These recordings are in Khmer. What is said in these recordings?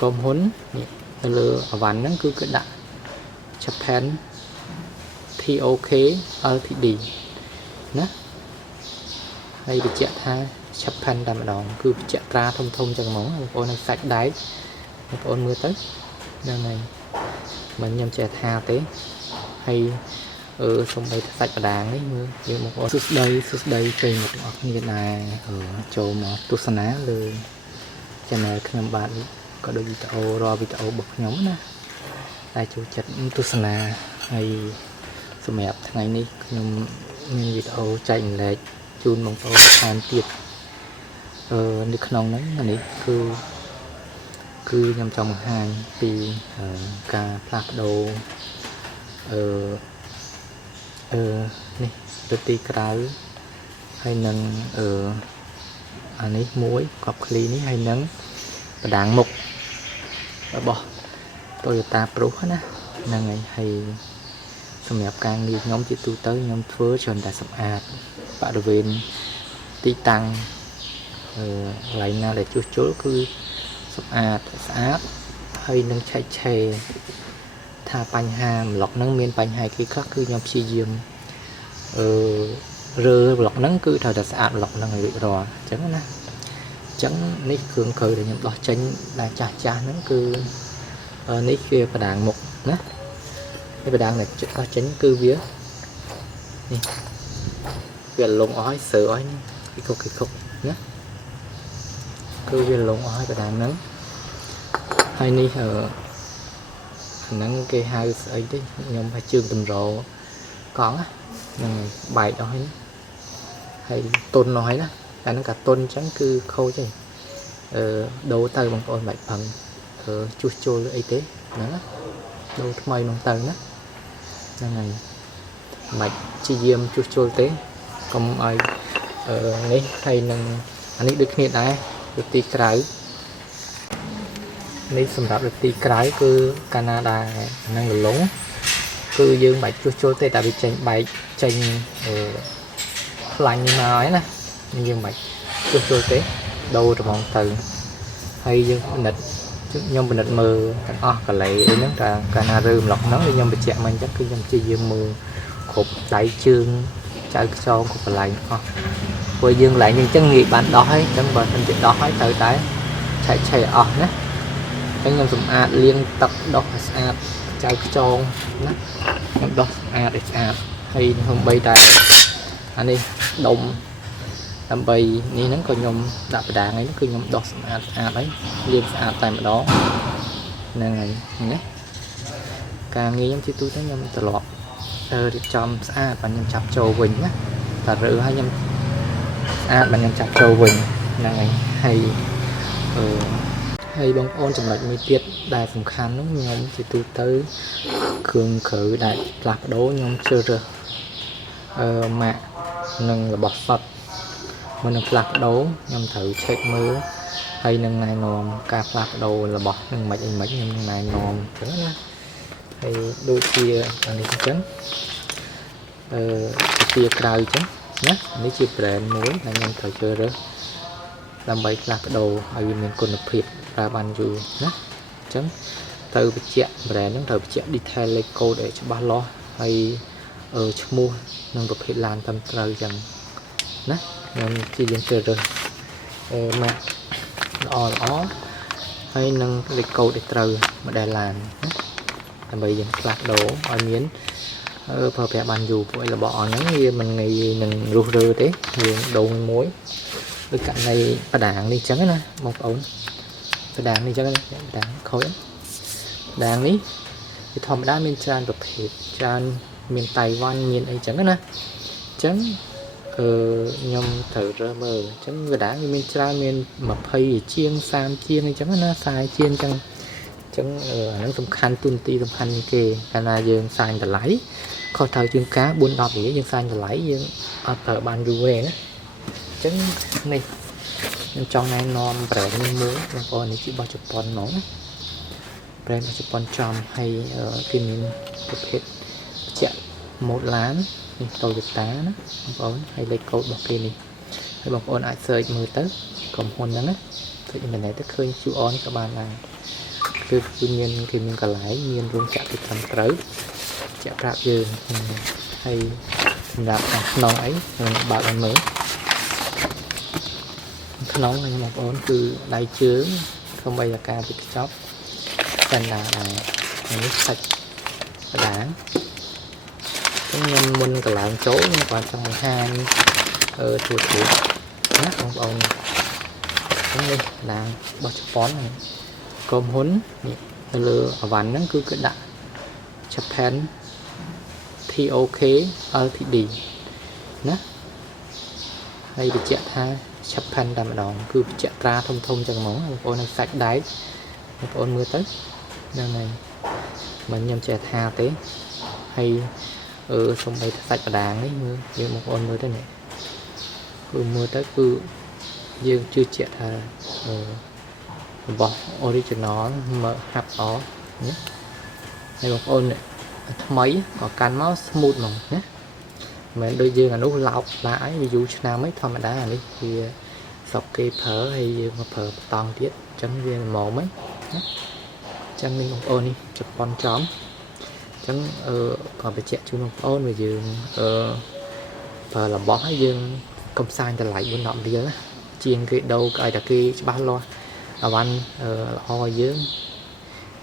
ក្រុមហ៊ុនទៅលើអវ៉ាន់ហ្នឹងគឺគេដាក់ Japan TOK Ltd ណាហើយបញ្ជាក់ថា Japan តែម្ដងគឺបញ្ជាក់ត្រាធំៗចឹងហ្មងបងប្អូននឹងសាច់ដែកបងប្អូនមើលទៅហ្នឹងហើយមិនខ្ញុំចេះថាទេហើយសំបីសាច់បដាងនេះមើលយើងបងប្អូនសួស្ដីពេលមកទាំងអស់គ្នាដែរចូលមកទស្សនាលើ channel ខ្ញុំបាទក៏ដូចវីដេអូរាល់វីដេអូរបស់ខ្ញុំណាតែចូលចិត្តទស្សនាហើយសម្រាប់ថ្ងៃនេះខ្ញុំមានវីដេអូចែកម្លែកជូនបងប្អូនបន្ថែមទៀតនៅក្នុងហ្នឹងនេះគឺខ្ញុំចង់បង្ហាញពីការផ្លាស់ប្ដូរនេះទៅទីក្រៅហើយនឹងអានេះមួយកប់ឃ្លីនេះហើយនឹងបដាងមុខរបស់ Toyota Prius ណាហ្នឹងហើយសម្រាប់ការងារខ្ញុំជាទូទៅខ្ញុំធ្វើច្រើនតែសម្អាតបរិវេណទីតាំងកន្លែងណាដែលជួសជុលគឺសម្អាតស្អាតហើយនឹងឆែកឆេរថាបញ្ហាប្លុកហ្នឹងមានបញ្ហាគេខ្លះគឺខ្ញុំព្យាយាមរើប្លុកហ្នឹងគឺត្រូវតែស្អាតប្លុកហ្នឹងឲ្យរួចរាល់អញ្ចឹងណាអញ្ចឹងនេះគ្រឿងក្រៅដែលខ្ញុំដោះចេញដែលចាស់ហ្នឹងគឺនេះគឺបដាងមុខណានេះបដាងដែលដោះចេញគឺវានេះវាលងអស់ហើយសើអស់នេះគេខុកណាគឺវាលងអស់ហើយបដាងហ្នឹងហើយនេះហ្នឹងគេហៅស្អីទេខ្ញុំឲ្យជើងតម្រកង់ហ្នឹងបែកអស់ហើយទុនអស់ហើយណាតែហ្នឹងកាទុនអញ្ចឹងគឺខូចទេដូរទៅបងប្អូនបាច់ផឹងជួសជុលអីទេហ្នឹងណាដូរថ្មីនោះទៅណាហ្នឹងហើយមិនព្យាយាមជួសជុលទេកុំឲ្យនេះហើយនឹងអានេះដូចគ្នាដែរទៅទីក្រៅនេះសម្រាប់ទីក្រៅគឺកាណាដានឹងលលងគឺយើងមិនជួសជុលទេតែវាចេញបែកចេញខ្លាញ់មកហើយណាយើងមិនជួសជុលទេដូរត្មងទៅហើយយើងខ្ញុំពិនិត្យមើលទាំងអស់កលេអីហ្នឹងតែកាលណារើម្ល៉ុកហ្នឹងខ្ញុំបញ្ជាក់មកអញ្ចឹងគឺខ្ញុំព្យាយាមមើលគ្រប់ដៃជើងចៅខ្យងគ្រប់កន្លែងអស់ព្រោះយើងកន្លែងអញ្ចឹងងាយបានដោះហើយអញ្ចឹងបើមិនជាដោះហើយត្រូវតែឆែកឆេរអស់ណាខ្ញុំសម្អាតលាងទឹកដោះឲ្យស្អាតចៅខ្យងណាខ្ញុំដោះស្អាតឲ្យស្អាតហើយខ្ញុំបីតែអានេះដុំដើម្បីនេះហ្នឹងក៏ខ្ញុំដាក់បដាងហ្នឹងគឺខ្ញុំដោះស្អាតហើយលាងស្អាតតែម្ដងហ្នឹងហើយណាការងារខ្ញុំជាទូទៅខ្ញុំត្រឡប់រៀបចំស្អាតបានខ្ញុំចាប់ចូលវិញណាតែរើឲ្យខ្ញុំស្អាតបានខ្ញុំចាប់ចូលវិញហ្នឹងហើយហើយបងប្អូនចំណុចមួយទៀតដែលសំខាន់នោះខ្ញុំជាទូទៅគ្រឿងក្រៅដែលផ្លាស់ប្ដូរខ្ញុំជ្រើសរើសម៉ាកនិងរបស់សុទ្ធមុននឹងផ្លាស់ប្ដូរខ្ញុំត្រូវ check មើលហើយនឹងណែនាំការផ្លាស់ប្ដូររបស់នឹងមិនអីមិនខ្ញុំណែនាំអញ្ចឹងណាហើយដូចជាអានេះអញ្ចឹងជាក្រៅអញ្ចឹងណានេះជា brand មួយដែលខ្ញុំត្រូវជ្រើសរើសដើម្បីផ្លាស់ប្ដូរឲ្យវាមានគុណភាពប្រើបានយូរណាអញ្ចឹងត្រូវបញ្ជាក់ brand ហ្នឹងត្រូវបញ្ជាក់ detail lead code ឲ្យច្បាស់លាស់ហើយឈ្មោះនិងប្រភេទឡានត្រឹមត្រូវអញ្ចឹងណាខ្ញុំជាយើងជ្រើសរើសម៉ាកល្អហើយនឹង lead code ឲ្យត្រូវ model ឡានណាដើម្បីយើងផ្លាស់ប្ដូរឲ្យមានប្រើប្រាស់បានយូរពួករបស់អស់ហ្នឹងវាមិនងាយនឹងរុះរើទេយើងដូងមួយដូចករណីបដាងនេះអញ្ចឹងណាបងប្អូនបដាងនេះអញ្ចឹងបដាងខូចបដាងនេះវាធម្មតាមានច្រើនប្រភេទច្រើនមានតៃវ៉ាន់មានអីចឹងណាអញ្ចឹងខ្ញុំត្រូវរើសមើលអញ្ចឹងបដាងវាមានច្រើនមាន20ជាង30ជាងអីចឹងណា40ជាងអញ្ចឹងអាហ្នឹងសំខាន់ទូនទីសំខាន់ជាងគេកាលណាយើងសាញតម្លៃខុសត្រូវជាងការ 4-10 នាទីយើងសាញតម្លៃយើងអត់ប្រើបានយូរទេណាអញ្ចឹងនេះខ្ញុំចង់ណែនាំ brand នេះមួយបងប្អូននេះជារបស់ជប៉ុនហ្មងណា brand របស់ជប៉ុនចំហើយគេមានប្រភេទជាក់ម៉ូតឡាននេះ Toyota ណាបងប្អូនហើយលេខកូដរបស់គេនេះហើយបងប្អូនអាច search មើលទៅក្រុមហ៊ុនហ្នឹងណាទៅអ៊ីនធឺណិតទៅឃើញ QR ក៏បានដែរ គឺមានគេមានកន្លែងមានរោងចក្រទីត្រឹមត្រូវជាក់ប្រាប់យើងហើយសម្រាប់ខាងក្នុងអីខ្ញុំបើកឲ្យមើលក្នុងនេះបងប្អូនគឺដៃជើងសូម្បីតែការវិកខ្ចប់ស្តេនដារដែរនេះសាច់បដាខ្ញុំមុនកន្លែងចូលខ្ញុំគាត់ចង់បង្ហាញទួតណាបងប្អូននេះឡានរបស់ជប៉ុនក្រុមហ៊ុននេះនៅលើអវ៉ាន់ហ្នឹងគឺគេដាក់ Japan TOK Ltd ណាហើយបញ្ជាក់ថា Japan តែម្ដងគឺបញ្ជាក់ត្រាធំៗចឹងហ្មងបងប្អូននឹងសាច់ដែកបងប្អូនមើលទៅហ្នឹងហើយមិនខ្ញុំចេះថាទេហើយសំបីតែសាច់បដាងនេះមើលយើងបងប្អូនមើលទៅនេះគឺមើលទៅគឺយើងជឿជាក់ថារបស់ original មកហាប់អណាហើយបងប្អូនថ្មីក៏កាន់មក smooth ហ្មងណាមិនមែនដូចយើងអានោះឡោកឡាអីវាយូរឆ្នាំអីធម្មតាអានេះវាស្រុកគេប្រើហើយយើងមកប្រើបតង់ទៀតអញ្ចឹងវាល្មមហ្នឹងណាអញ្ចឹងនេះបងប្អូននេះជប៉ុនចំអញ្ចឹងក៏បញ្ជាក់ជូនបងប្អូនว่าយើងប្រើរបស់ហើយយើងកំសាន្តតម្លៃ4-10រៀលណាជាងគេដូរក៏ឲ្យតែគេច្បាស់លាស់អាវ៉ាន់ល្អឲ្យយើង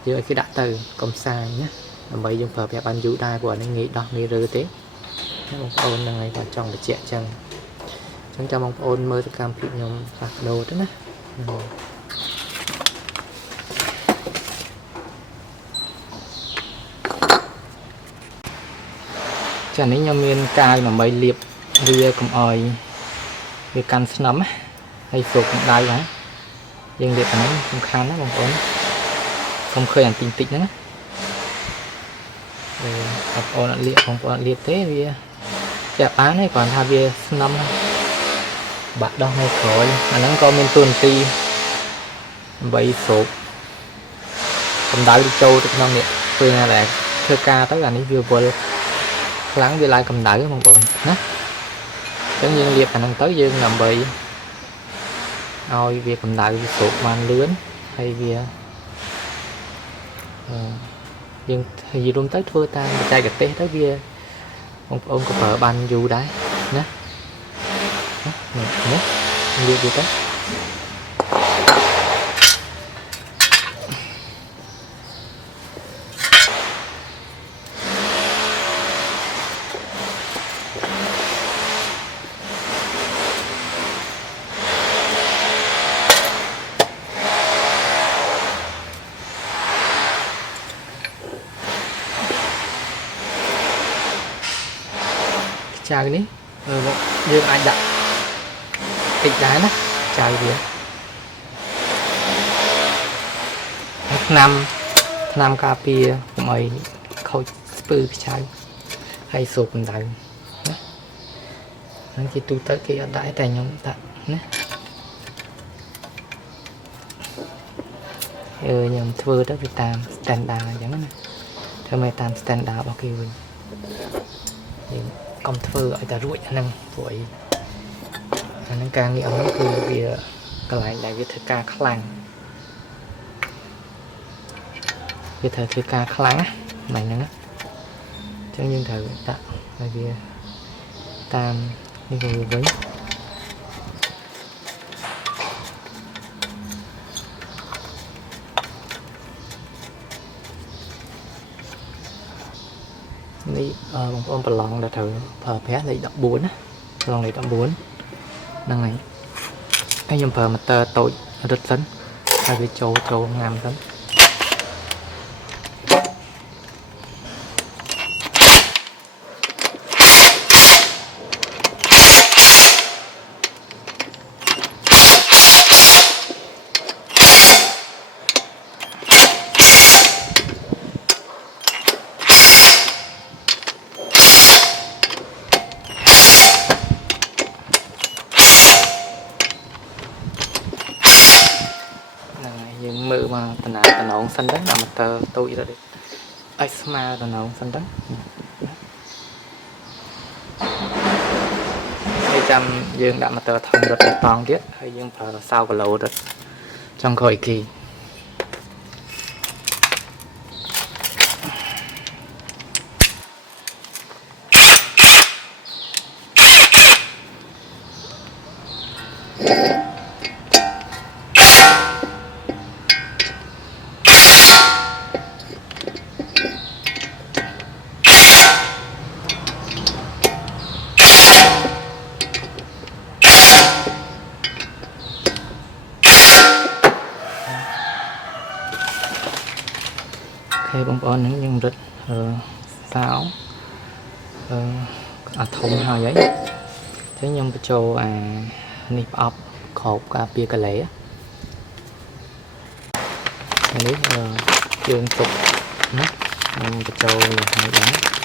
ឲ្យគេដាក់ទៅកំសាន្តណាដើម្បីយើងប្រើប្រាស់បានយូរដែរព្រោះអានេះងាយដោះងាយរើទេបងប្អូនហ្នឹងហើយគាត់ចង់បញ្ជាក់ចឹងចាំបងប្អូនមើលសកម្មភាពខ្ញុំផ្លាស់ប្ដូរទៅណាចានេះខ្ញុំមានកាវដើម្បីលាបវាកុំអោយវាកាន់ស្នឹមហើយសូកដៃណាយើងលាបហ្នឹងសំខាន់ណាបងប្អូនខ្ញុំឃើញអាតិចហ្នឹងណាបងប្អូនអត់លាបបងប្អូនអត់លាបទេវាចាប់បានទេគ្រាន់ថាវាស្នឹមបាក់ដោះនៅក្រោយអាហ្នឹងក៏មានតួនាទីដើម្បីសូកកម្ដៅចូលទៅក្នុងនេះពេលណាដែលធ្វើការទៅអានេះវាវល់ខ្លាំងវាឡើងកម្ដៅបងប្អូនណាអញ្ចឹងយើងលាបអាហ្នឹងទៅយើងដើម្បីឲ្យវាកម្ដៅវាសូកបានលឿនហើយវាយើងនិយាយរួមទៅធ្វើតាមបច្ចេកទេសទៅវាបងប្អូនក៏ប្រើបានយូរដែរណានេះនិយាយទៅចៅនេះយើងអាចដាក់តិចដែរណាចៅវាឆ្នាំការពារកុំឲ្យខូចស្ពឺខ្ចៅហើយសូកកម្ដៅណាហ្នឹងគេទូទៅគេអត់ដាក់តែខ្ញុំដាក់ណាខ្ញុំធ្វើទៅវាតាម standard អញ្ចឹងណាធ្វើមកតាម standard របស់គេវិញយើងកុំធ្វើឲ្យតែរួចអាហ្នឹងព្រោះអីអាហ្នឹងការងាររបស់គឺវាកន្លែងដែលវាធ្វើការខ្លាំងវាត្រូវធ្វើការខ្លាំងណាហ្នឹងណាអញ្ចឹងយើងត្រូវដាក់ឲ្យវាតាមនេះទៅវិញនេះបងប្អូនប្រឡងដែលត្រូវប្រើប្រាស់លេខ14ណាប្រឡងលេខ14ហ្នឹងហើយខ្ញុំប្រើម៉ូទ័រតូចរឹតសិនហើយវាចូលងាំសិនយើងមើលមកតំណងសិនទៅដាក់ម៉ូទ័រតូចទៅឲ្យស្មើតំណងសិនទៅហើយចាំយើងដាក់ម៉ូទ័រធំរត់ទៅតង់ទៀតហើយយើងប្រើសោគីឡូរត់ចង់ក្រោយគី បងប្អូនហ្នឹងយើងរឹតសាវអាធំហើយចឹងខ្ញុំបញ្ចូលអានេះប្រអប់ក្របការពារកលេនេះជើងទុកណាខ្ញុំបញ្ចូលនេះដែរ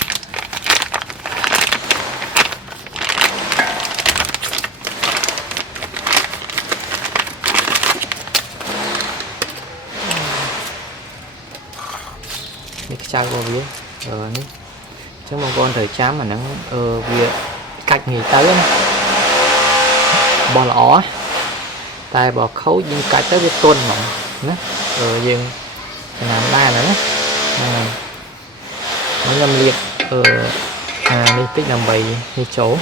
នេះខ្ចៅរបស់វានេះអញ្ចឹងបងប្អូនត្រូវចាំអាហ្នឹងវាកាច់ងាយទៅណាបោះល្អតែបើខូចយើងកាច់ទៅវាទន់ហ្មងណាយើងចំណាំដែរណាខ្ញុំលាបនេះតិចដើម្បីនេះចូល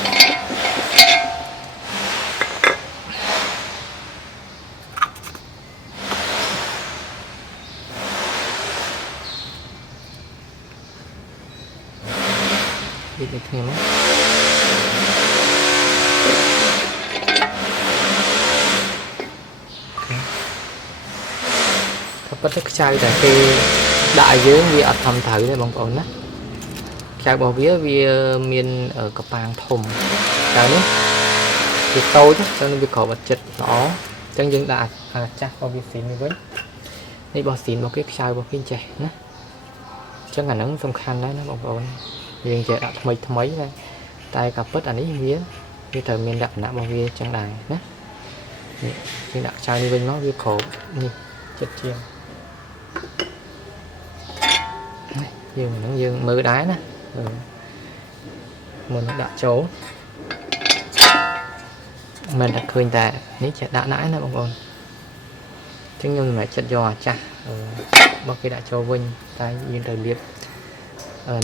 នេះខ្ញុំប៉ុន្តែខ្ចៅតែគេដាក់ឲ្យយើងវាអត់ធំត្រូវទេបងប្អូនណាខ្ចៅរបស់វាមានកប៉ាងធំតែនេះវាតូចចឹងវាក្របអត់ចិត្តល្អចឹងយើងដាក់អាចាស់របស់វាស៊ីននេះវិញនេះរបស់ស៊ីនរបស់គេខ្ចៅរបស់គេចេះណាចឹងអាហ្នឹងសំខាន់ដែរណាបងប្អូនយើងចេះដាក់ថ្មីណាតែក៏ពិតអានេះវាត្រូវមានលក្ខណៈរបស់វាចឹងដែរណានេះយើងដាក់ខ្ចៅនេះវិញមកវាក្របនេះចិត្តជាងយើងហ្នឹងយើងមើលដែរណាមុនដាក់ចូលមិនតែឃើញតែនេះចេះដាក់ណាស់ណាបងប្អូនចឹងខ្ញុំមិនចិត្តយកអាចាស់របស់គេដាក់ចូលវិញតែយើងត្រូវលាប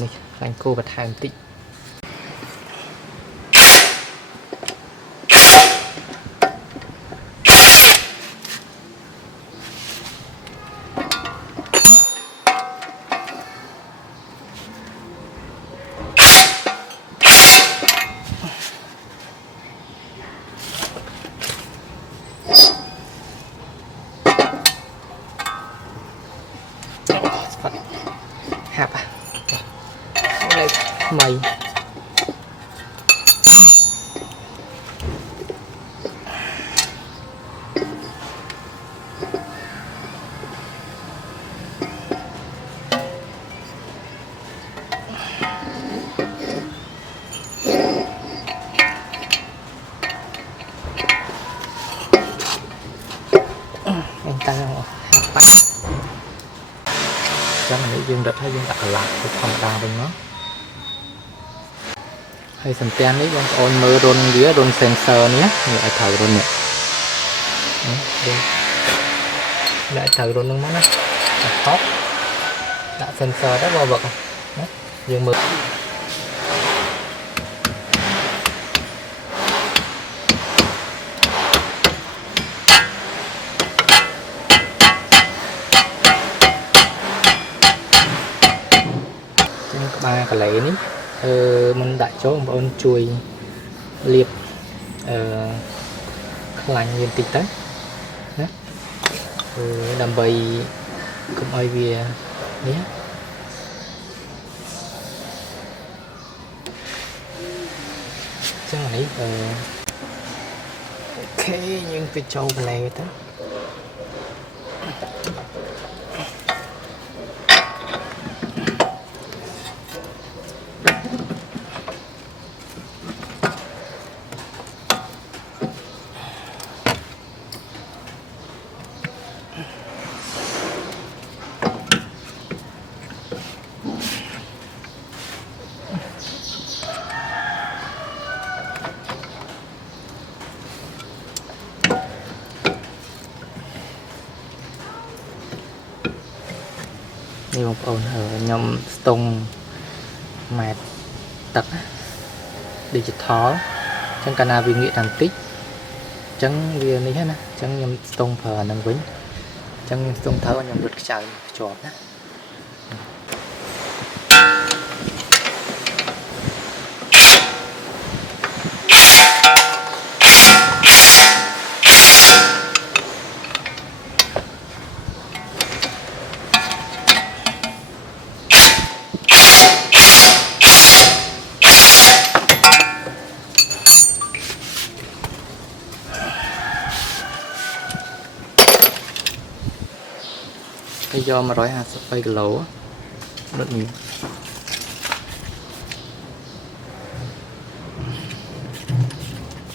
នេះខ្លាញ់គោបន្ថែមតិចហាប់លើថ្មីតាំងហាប់ចឹងនេះយើងរត់ឲ្យយើងដាក់កន្លះទៅធម្មតាវិញមកហើយសំពាំងនេះបងប្អូនមើលរុនវារុន sensor នេះឲ្យត្រូវរុននេះដាក់ត្រូវរុនហ្នឹងមកណាថប់ដាក់ sensor ទៅបើវឹកណាយើងមើលក្បាលកន្លែងនេះមិនដាក់ចូលបងប្អូនជួយលាបខ្លាញ់វាបន្តិចទៅណាដើម្បីកុំឲ្យវានេះចឹងនេះអូខេយើងទៅចូលកន្លែងទៅនេះបងប្អូនខ្ញុំស្ទង់ម៉ែត្រទឹក digital ចឹងកាលណាវាងាកតាមតិច chẳng vì này hết nè chẳng nhầm tông phở nằm vĩnh chẳng tông tháo nhầm rực chạy chọt á cái do mà rói hạt bay cái lỗ rất nhiều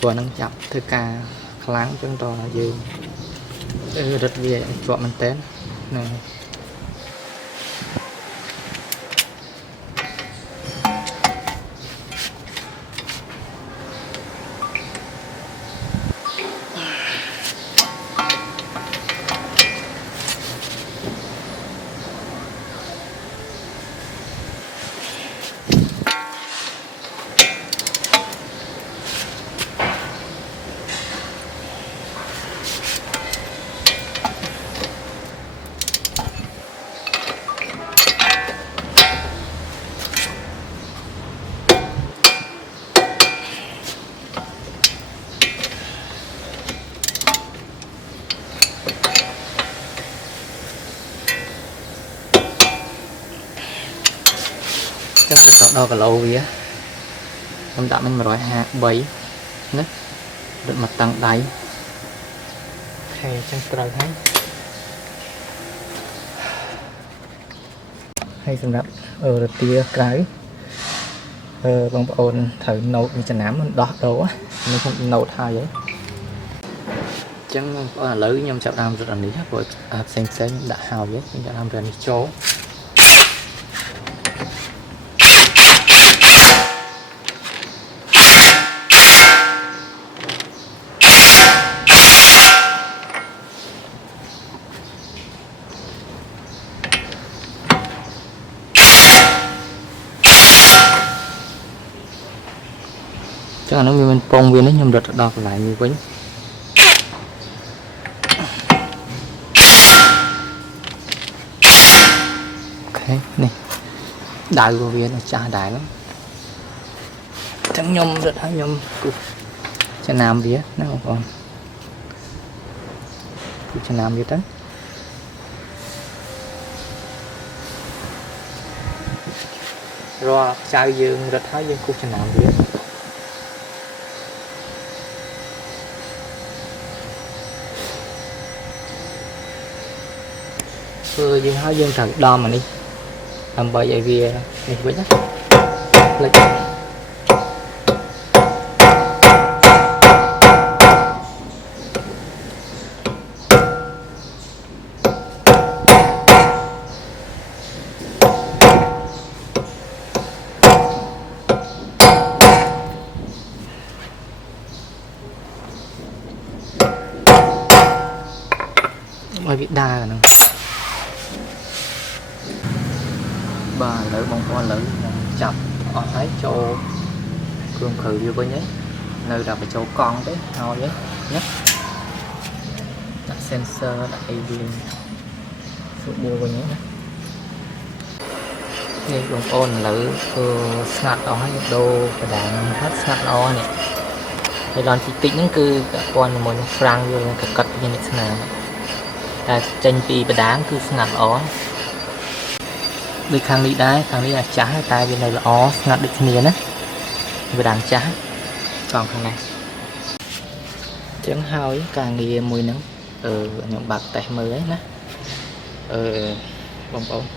vừa nâng chậm thứ ca kháng chúng tôi là gì rất về chọn mình tên này chẳng được đo cả lâu vía em đã mình mà rói hạt bấy nè được mặt tăng đáy hay chẳng trời thấy hay sầm đậm tia cái bằng ôn thử nấu như chả nám mình đọt đâu á mình không nấu thay vậy chẳng có là lớn nhưng chậm làm rất là lý rồi xem đã hào vậy nhưng chậm làm rất là chỗ chắc là nó mình pong viên nó nhầm đợt đọc lại như quýnh ok này đại của viên là cha đại lắm chẳng nhom rất hay nhom cho nam vía nó không còn cho nam vía tới rồi chai dương rất hay dương của cho nam vía dương hóa dương thật đo mà đi làm bởi vậy vì mình biết đó lịch mới bị đa rồi bà lỡ bông hoa lỡ chậm ở thấy chỗ cương khử vô với nhé nơi là phải chỗ con đấy thôi nhé nhất đặt sensor đại viên sự mua với nhéนี่บางคนหรือสนัดเอาให้ดูกระดานพัดสนัดเอาเนี่ยในตอนที่ติ๊กนั่นคือกับปอนมันฟรังอยู่กับกัดยังไม่สนามแต่จันปีกระดานคือสนัดเอาđi khang đi đá khang đi là trái tay bên này là ó ngặt được nhiều đấy về đằng trái còn khang này chẳng hơi càng đi mùi nắng nhóm bạc tay mới ấy nè bông bông